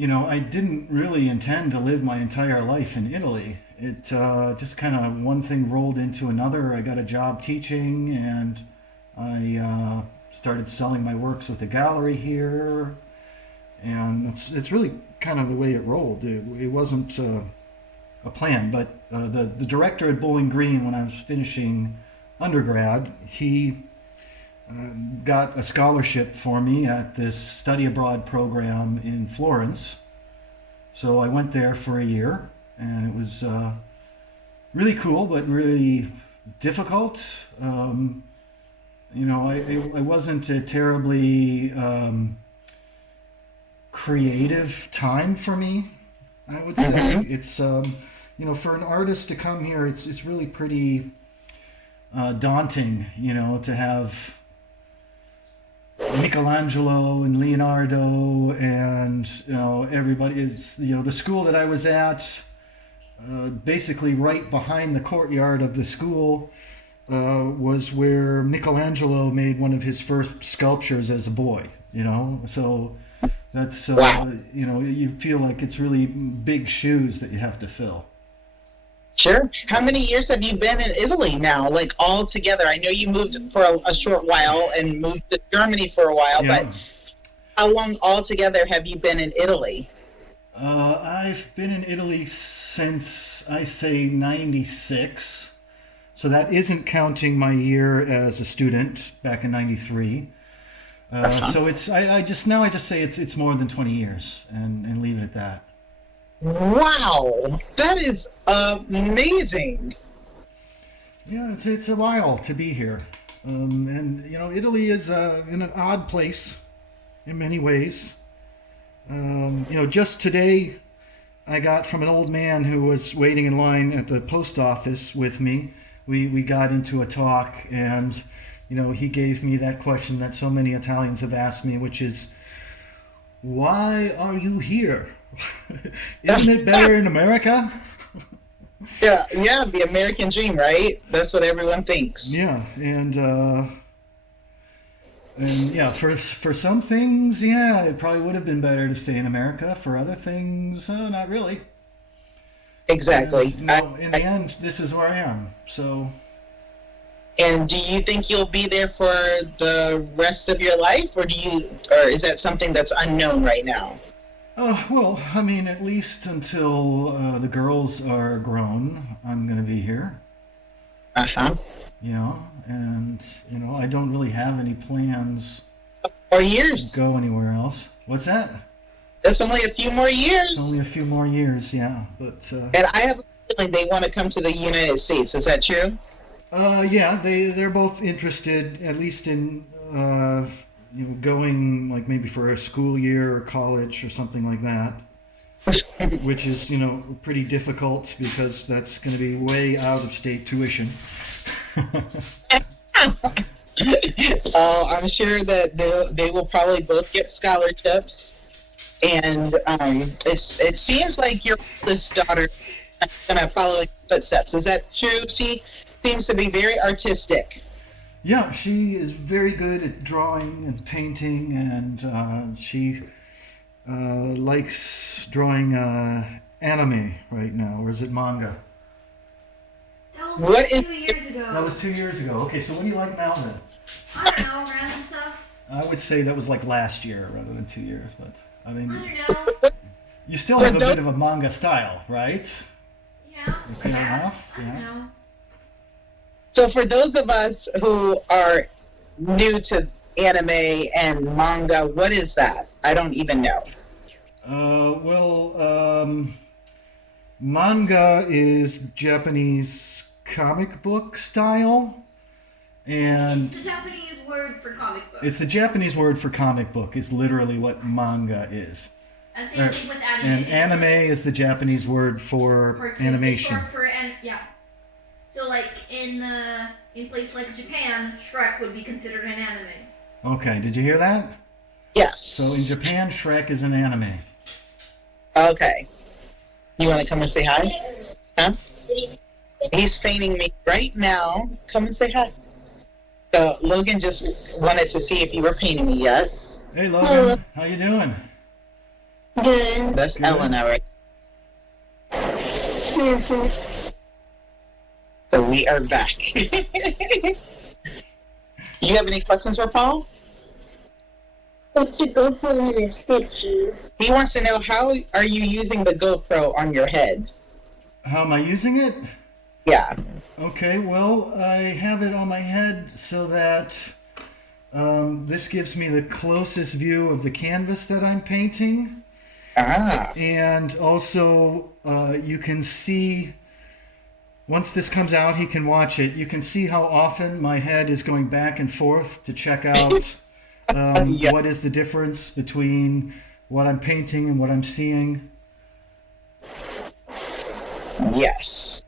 I didn't really intend to live my entire life in Italy. It just kind of one thing rolled into another. I got a job teaching, and I started selling my works with a gallery here, and it's really kind of the way it rolled. It wasn't a plan, but the director at Bowling Green, when I was finishing undergrad, he got a scholarship for me at this study abroad program in Florence. So I went there for a year, and it was really cool, but really difficult. I wasn't a terribly creative time for me, I would say. It's for an artist to come here, it's really pretty daunting, to have Michelangelo and Leonardo and everybody is the school that I was at, basically right behind the courtyard of the school was where Michelangelo made one of his first sculptures as a boy. So that's Wow. You feel like it's really big shoes that you have to fill. Sure. How many years have you been in Italy now, like all together? I know you moved for a short while and moved to Germany for a while, Yeah. but how long altogether have you been in Italy? I've been in Italy since, I say, 96. So that isn't counting my year as a student back in 93. So it's I just say it's more than 20 years and leave it at that. Wow, that is amazing. Yeah, it's a while to be here. And Italy is in an odd place in many ways. Just today I got from an old man who was waiting in line at the post office with me. We got into a talk, and he gave me that question that so many Italians have asked me, which is, why are you here? Isn't it better in America? Yeah, yeah, the American dream, right? That's what everyone thinks. Yeah, and yeah, for some things, yeah, it probably would have been better to stay in America. For other things, not really. Exactly. And, in the end, this is where I am. So. And do you think you'll be there for the rest of your life, or is that something that's unknown right now? Well, I mean, at least until the girls are grown, I'm going to be here. Uh-huh. And I don't really have any plans 4 years. to go anywhere else. What's that? That's only a few more It's years. only a few more years, yeah. But And I have a feeling they want to come to the United States. Is that true? yeah, they're both interested, at least in going like maybe for a school year or college or something like that, which is pretty difficult because that's going to be way out of state tuition. I'm sure that they will probably both get scholarships. And it seems like your oldest daughter is going to follow in footsteps. Is that true? She seems to be very artistic. Yeah, she is very good at drawing and painting, and she likes drawing anime right now, or is it manga? That was What like is- 2 years ago. That was 2 years ago. Okay, so what do you like now then? I don't know, random stuff. I would say that was like last year rather than 2 years, but I I mean, don't know. you still have a bit of a manga style, right? Yeah. Fair perhaps. enough, I don't yeah. know. So for those of us who are new to anime and manga, what is that? I don't even know. Manga is Japanese comic book style, and It's the Japanese word for comic book. it's the Japanese word for comic book is literally what manga is. And same thing with anime. And anime is the Japanese word for animation. Yeah. So like in places like Japan, Shrek would be considered an anime. Okay, did you hear that? Yes. So in Japan, Shrek is an anime. Okay. You want to come and say hi? Huh? He's feigning me right now. Come and say hi. So Logan just wanted to see if you were painting me yet. Hey Logan, how you doing? Good. That's Good. Elena, right? So we are back. You have any questions for Paul? What's the GoPro in his picture? He wants to know, how are you using the GoPro on your head? How am I using it? Yeah. Okay, well, I have it on my head so that this gives me the closest view of the canvas that I'm painting. Ah. And also, you can see, once this comes out, he can watch it. You can see how often my head is going back and forth to check out Yeah. what is the difference between what I'm painting and what I'm seeing. Yes.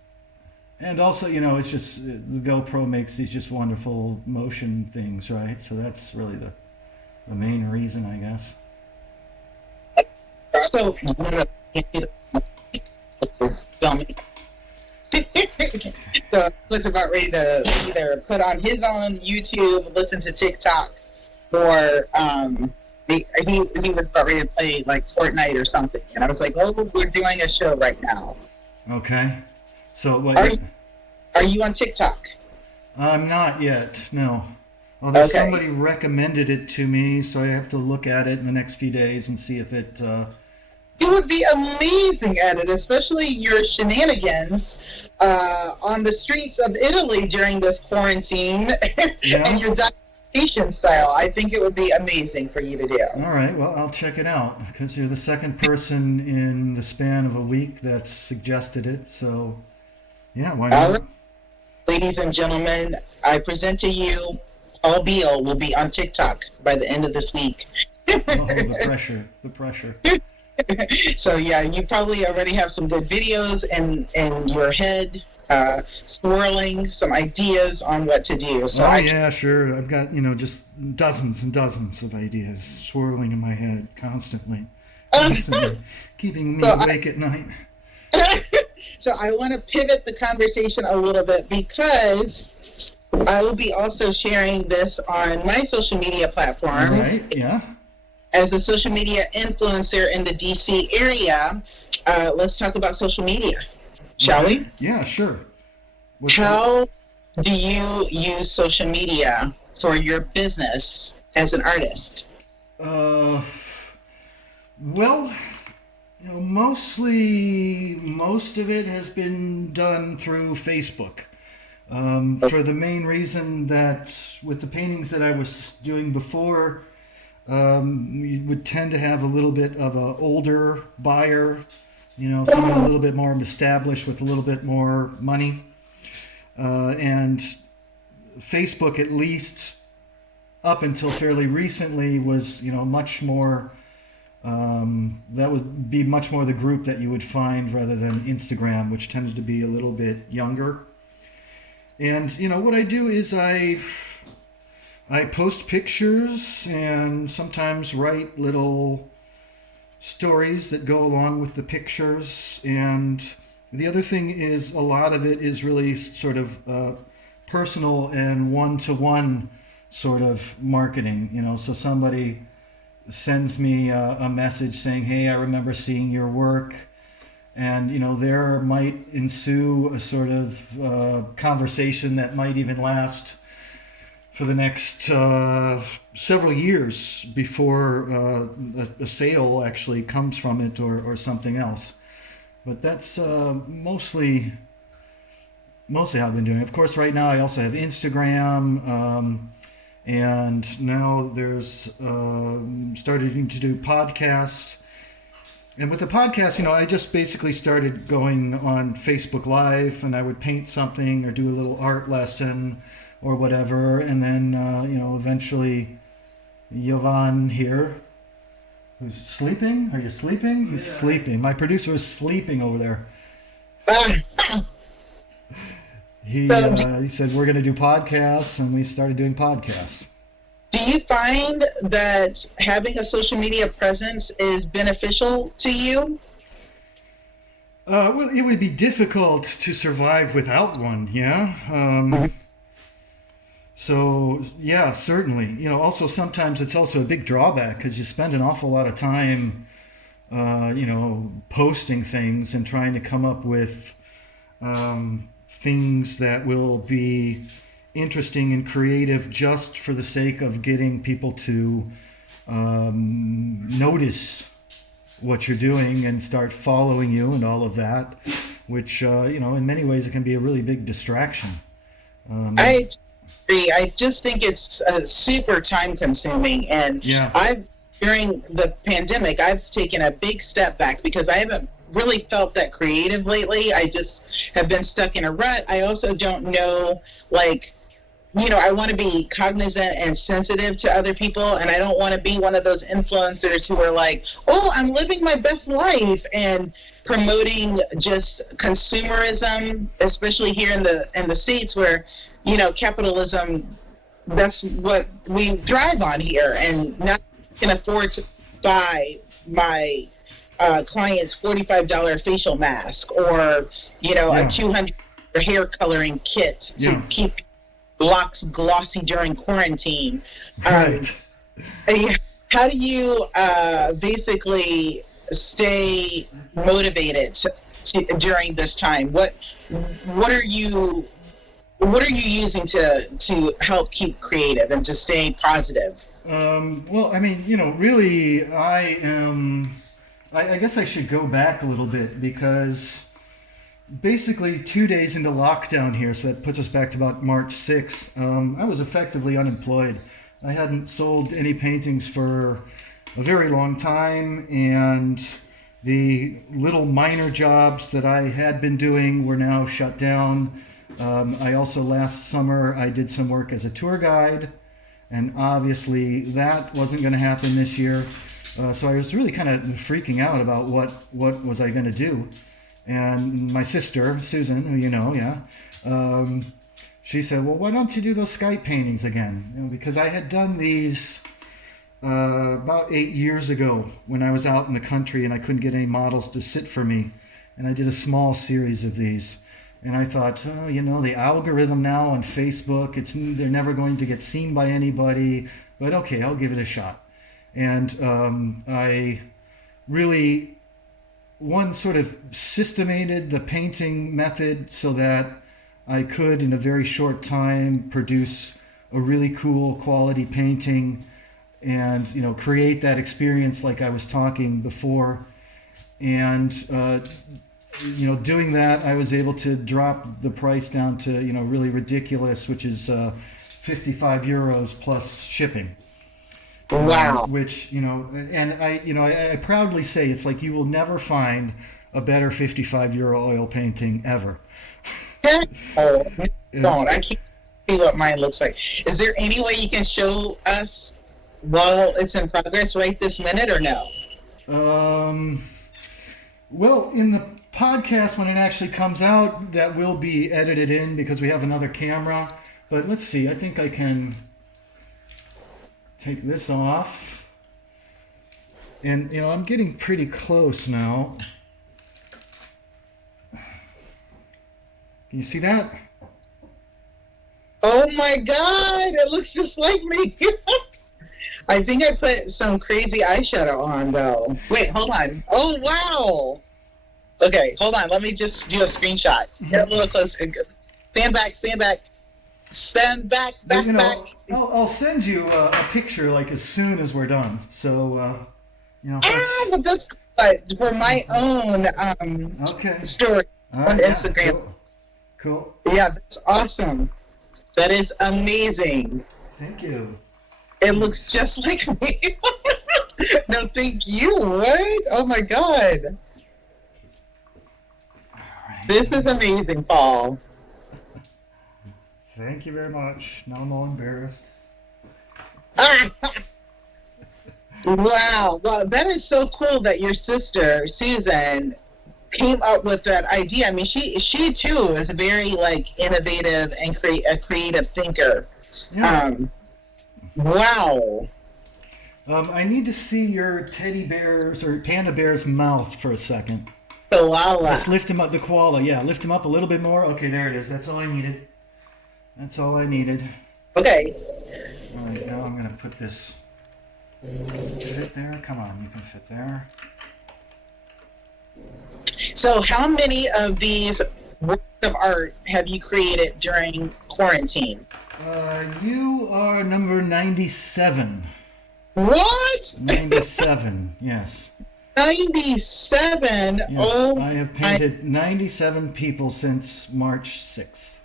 And also, it's just the GoPro makes these just wonderful motion things, right? So that's really the main reason, I guess. So, so was about ready to either put on his own YouTube, listen to TikTok, or he was about ready to play like Fortnite or something. And I was like, oh, we're doing a show right now. Okay. So what? Are you on TikTok? I'm not yet. No. Although Okay. somebody recommended it to me, so I have to look at it in the next few days and see if it. You would be amazing at it, especially your shenanigans on the streets of Italy during this quarantine Yeah. and your documentation style. I think it would be amazing for you to do. All right. Well, I'll check it out because you're the second person in the span of a week that's suggested it. So, yeah, why All not? right. Ladies and gentlemen, I present to you Paul Beal will be on TikTok by the end of this week. Oh, the pressure. The pressure. So yeah, you probably already have some good videos in your head swirling some ideas on what to do. So yeah, sure. I've got, just dozens and dozens of ideas swirling in my head constantly, keeping me awake at night. So I want to pivot the conversation a little bit because I will be also sharing this on my social media platforms. Right, yeah. As a social media influencer in the DC area, let's talk about social media, shall we? Yeah, sure. How do you use social media for your business as an artist? Well, most of it has been done through Facebook. For the main reason that with the paintings that I was doing before, you would tend to have a little bit of an older buyer, someone a little bit more established with a little bit more money. And Facebook, at least up until fairly recently, was, much more, that would be much more the group that you would find rather than Instagram, which tends to be a little bit younger. And, what I do is I post pictures and sometimes write little stories that go along with the pictures. And the other thing is a lot of it is really sort of personal and one-to-one sort of marketing. So somebody sends me a message saying, hey, I remember seeing your work. And, there might ensue a sort of conversation that might even last for the next several years before a sale actually comes from it or something else. But that's mostly how I've been doing. Of course, right now I also have Instagram, and now there's starting to do podcasts. And with the podcast, I just basically started going on Facebook Live, and I would paint something or do a little art lesson or whatever. And then, eventually Jovan here, who's sleeping. Are you sleeping? He's sleeping. My producer is sleeping over there. He said, we're going to do podcasts, and we started doing podcasts. Do you find that having a social media presence is beneficial to you? Well, it would be difficult to survive without one, yeah. So, yeah, certainly. Also sometimes it's also a big drawback because you spend an awful lot of time, posting things and trying to come up with things that will be interesting and creative just for the sake of getting people to notice what you're doing and start following you and all of that, which in many ways it can be a really big distraction. I agree. I just think it's super time consuming, and during the pandemic I've taken a big step back because I haven't really felt that creative lately. I just have been stuck in a rut. I also don't know, I want to be cognizant and sensitive to other people, and I don't want to be one of those influencers who are like, oh, I'm living my best life and promoting just consumerism, especially here in the States where, capitalism, that's what we drive on here, and not can afford to buy my client's $45 facial mask or, a $200 hair coloring kit to keep locks glossy during quarantine. Right. How do you basically stay motivated during this time? What are you using to help keep creative and to stay positive? Well, really, I guess I should go back a little bit because basically 2 days into lockdown here, so that puts us back to about March 6th, I was effectively unemployed. I hadn't sold any paintings for a very long time, and the little minor jobs that I had been doing were now shut down. I also, last summer, I did some work as a tour guide, and obviously that wasn't going to happen this year. So I was really kind of freaking out about what was I going to do. And my sister, Susan, who you know, yeah, she said, well, why don't you do those Skype paintings again? You know, because I had done these about 8 years ago when I was out in the country and I couldn't get any models to sit for me. And I did a small series of these. And I thought, oh, you know, the algorithm now on Facebook, they're never going to get seen by anybody. But okay, I'll give it a shot. And I really, one, sort of systemated the painting method so that I could, in a very short time, produce a really cool quality painting and, you know, create that experience like I was talking before. And, you know, doing that, I was able to drop the price down to, you know, really ridiculous, which is 55 euros plus shipping. Wow. Which, you know, and I proudly say it's like you will never find a better 55 euro oil painting ever. Oh, don't. I can't see what mine looks like. Is there any way you can show us while it's in progress right this minute or no? Well, in the podcast, when it actually comes out, that will be edited in because we have another camera. But let's see, I think I can take this off. And, you know, I'm getting pretty close now. Can you see that? Oh my God, it looks just like me. I think I put some crazy eyeshadow on though. Wait, hold on. Oh wow. Okay, hold on. Let me just do a screenshot. Get a little closer. Stand back. Stand back. Well, you know, Back. I'll send you a picture like as soon as we're done. So, you know. But that's good for my own Okay. story All on right, yeah, Instagram. Cool. Yeah, that's awesome. That is amazing. Thank you. It looks just like me. No, thank you. What? Oh my God. All right. This is amazing, Paul. Thank you very much. Now I'm all embarrassed. Wow. Well, that is so cool that your sister, Susan, came up with that idea. I mean, she too is a very like innovative and a creative thinker. Yeah. Wow. I need to see your teddy bear's or panda bear's mouth for a second. Koala. Just lift him up, the koala. Yeah, lift him up a little bit more. Okay, there it is. That's all I needed. That's all I needed. Okay. All right, now I'm going to put this. Does it fit there? Come on, you can fit there. So, how many of these works of art have you created during quarantine? You are number 97. What? 97, yes. 97? Yes, Oh, I have painted 97 people since March 6th.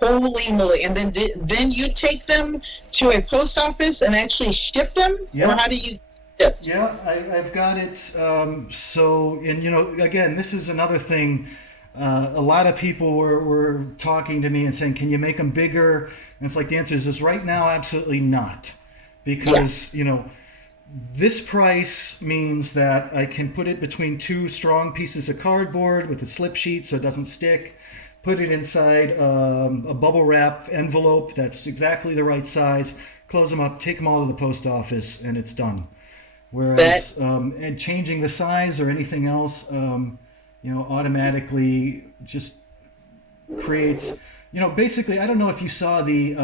holy moly. And then you take them to a post office and actually ship them? Yeah. Or how do you ship? Yeah, I've got it. So, and you know, again, this is another thing. A lot of people were talking to me and saying, can you make them bigger? And it's like, the answer is right now, absolutely not. Because, you know, this price means that I can put it between two strong pieces of cardboard with a slip sheet so it doesn't stick, put it inside a bubble wrap envelope that's exactly the right size, close them up, take them all to the post office, and it's done. Whereas and changing the size or anything else, you know, automatically just creates, you know, basically, I don't know if you saw the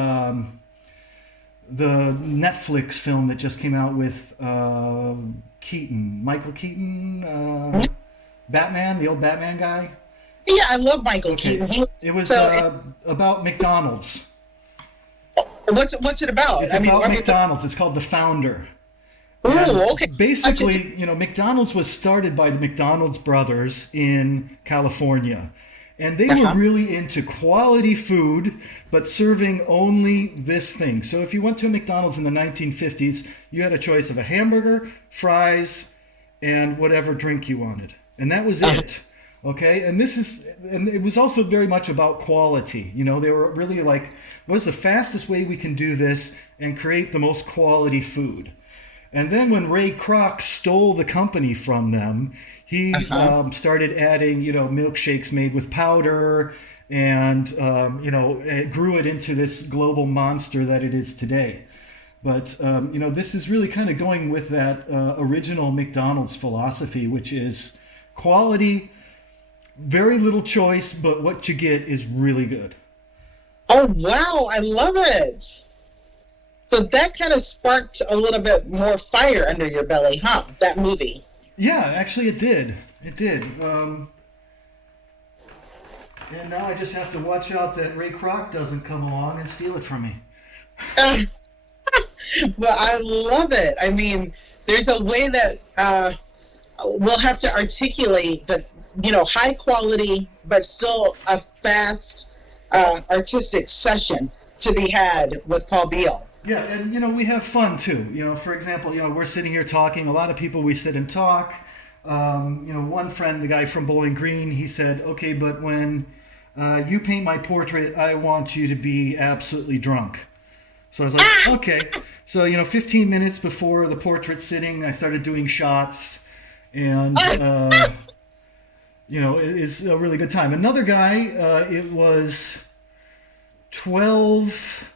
Netflix film that just came out with Michael Keaton, Batman, the old Batman guy. Yeah, I love Michael Keaton. It was about McDonald's. What's it about? It's about McDonald's. It's called The Founder. Oh, okay. Basically, you know, McDonald's was started by the McDonald's brothers in California. And they were really into quality food, but serving only this thing. So if you went to a McDonald's in the 1950s, you had a choice of a hamburger, fries, and whatever drink you wanted. And that was it. Okay, and it was also very much about quality. You know, they were really like, what's the fastest way we can do this and create the most quality food? And then when Ray Kroc stole the company from them, he started adding, milkshakes made with powder, and it grew it into this global monster that it is today. But this is really kind of going with that original McDonald's philosophy, which is quality, very little choice, but what you get is really good. Oh, wow. I love it. So that kind of sparked a little bit more fire under your belly, huh? That movie. Yeah, actually it did. It did. And now I just have to watch out that Ray Kroc doesn't come along and steal it from me. Well, I love it. I mean, there's a way that we'll have to articulate that, high quality, but still a fast artistic session to be had with Paul Beal. Yeah, and we have fun too. For example, we're sitting here talking. A lot of people, we sit and talk. One friend, the guy from Bowling Green, he said, "Okay, but when you paint my portrait, I want you to be absolutely drunk." So I was like, "Okay." So 15 minutes before the portrait's sitting, I started doing shots, and it's a really good time. Another guy, it was 12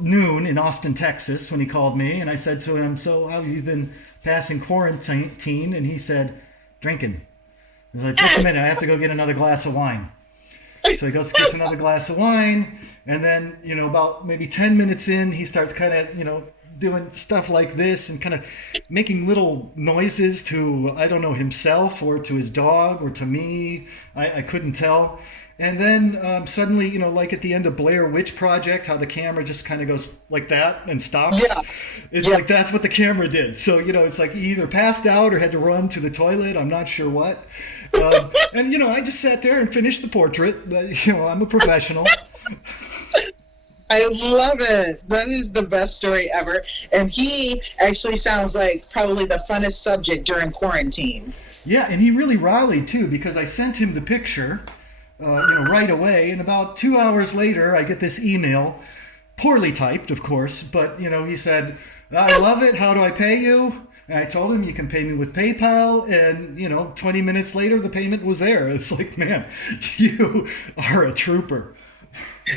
noon in Austin, Texas, when he called me, and I said to him, "So how have you been passing quarantine?" And he said, "Drinking." I was like, "Just a minute, I have to go get another glass of wine." So he goes, gets another glass of wine, and then, about maybe 10 minutes in, he starts kind of, doing stuff like this and kind of making little noises to, I don't know, himself or to his dog or to me. I couldn't tell. And then suddenly, like at the end of Blair Witch Project, how the camera just kind of goes like that and stops. Yeah. It's like that's what the camera did. So, it's like he either passed out or had to run to the toilet. I'm not sure what. And, I just sat there and finished the portrait. I'm a professional. I love it. That is the best story ever. And he actually sounds like probably the funnest subject during quarantine. Yeah, and he really rallied, too, because I sent him the picture. Right away, and about 2 hours later, I get this email, poorly typed, of course, but he said, "I love it. How do I pay you?" And I told him, "You can pay me with PayPal," and 20 minutes later, the payment was there. It's like, man, you are a trooper.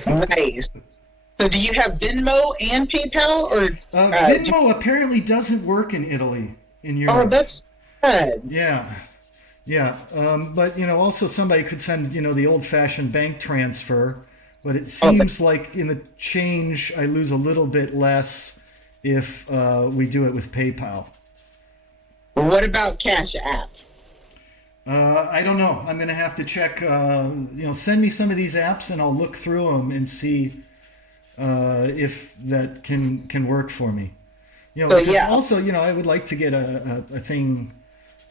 Nice. So, do you have Venmo and PayPal, or Venmo apparently doesn't work in Italy, in Europe. Oh, that's good. Yeah. Yeah, but also somebody could send the old-fashioned bank transfer, but it seems like in the change I lose a little bit less if we do it with PayPal. What about Cash App? I don't know. I'm going to have to check. Send me some of these apps and I'll look through them and see if that can work for me. Also, I would like to get a thing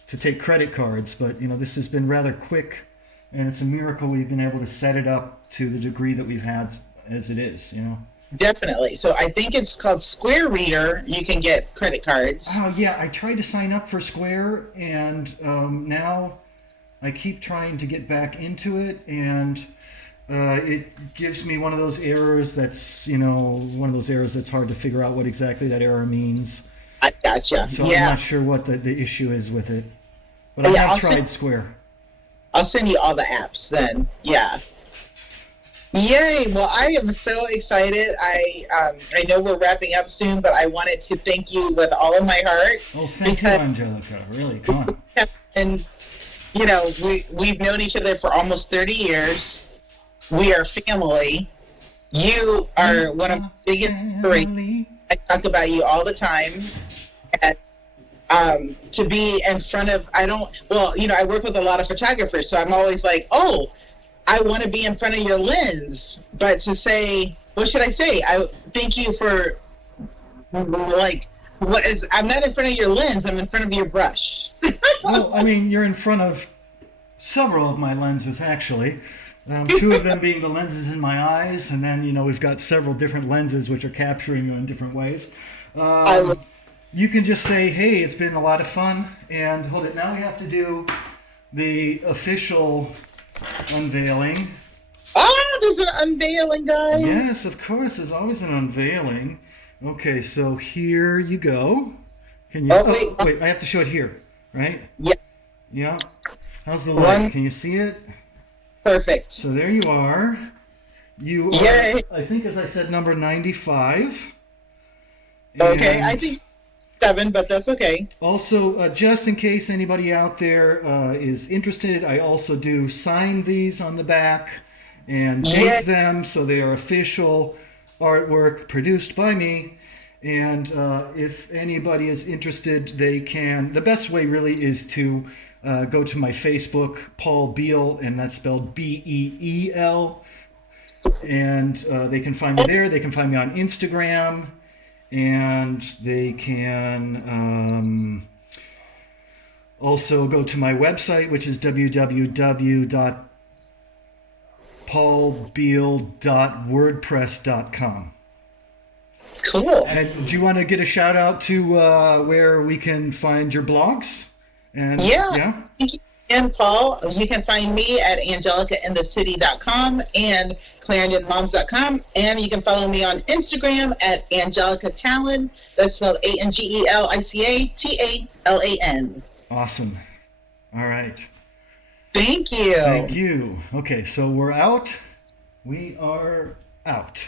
to take credit cards, but this has been rather quick, and it's a miracle we've been able to set it up to the degree that we've had as it is. Definitely. So I think it's called Square Reader. You can get credit cards. Oh yeah, I tried to sign up for Square, and now I keep trying to get back into it, and it gives me one of those errors that's that's hard to figure out what exactly that error means. I gotcha. So I'm not sure what the issue is with it. But I have tried Square. I'll send you all the apps then. Yeah. Yay! Well, I am so excited. I know we're wrapping up soon, but I wanted to thank you with all of my heart. Oh, thank you, Angelica. Really, come on. And we've known each other for almost 30 years. We are family. You are one of the biggest stories. I talk about you all the time. And to be in front of, I work with a lot of photographers, so I'm always like, oh, I want to be in front of your lens. But to say, what should I say? I thank you for, I'm not in front of your lens, I'm in front of your brush. Well, you're in front of several of my lenses, actually. Two of them being the lenses in my eyes, and then, we've got several different lenses which are capturing you in different ways. You can just say, hey, it's been a lot of fun, and hold it, now we have to do the official unveiling. Oh, there's an unveiling, guys. Yes, of course, there's always an unveiling. Okay, so here you go. Can you? Oh, wait. I have to show it here, right? Yeah. Yeah. How's the light? One. Can you see it? Perfect. So there you are. You are, Yay. I think, as I said, number 95. Okay, And I think 7, but that's okay. also, just in case anybody out there is interested, I also do sign these on the back and date Yeah. them so they are official artwork produced by me. And if anybody is interested, they can. The best way really is to go to my Facebook, Paul Beal, and that's spelled Beel. And they can find me there. They can find me on Instagram. And they can also go to my website, which is www.paulbeal.wordpress.com. Cool. And do you want to get a shout out to where we can find your blogs? And Yeah. Thank you. And Paul, you can find me at angelicainthecity.com and clarendonmoms.com. And you can follow me on Instagram at Angelica Talan. That's spelled ANGELICATALAN. Awesome. All right. Thank you. Thank you. Okay, so we're out. We are out.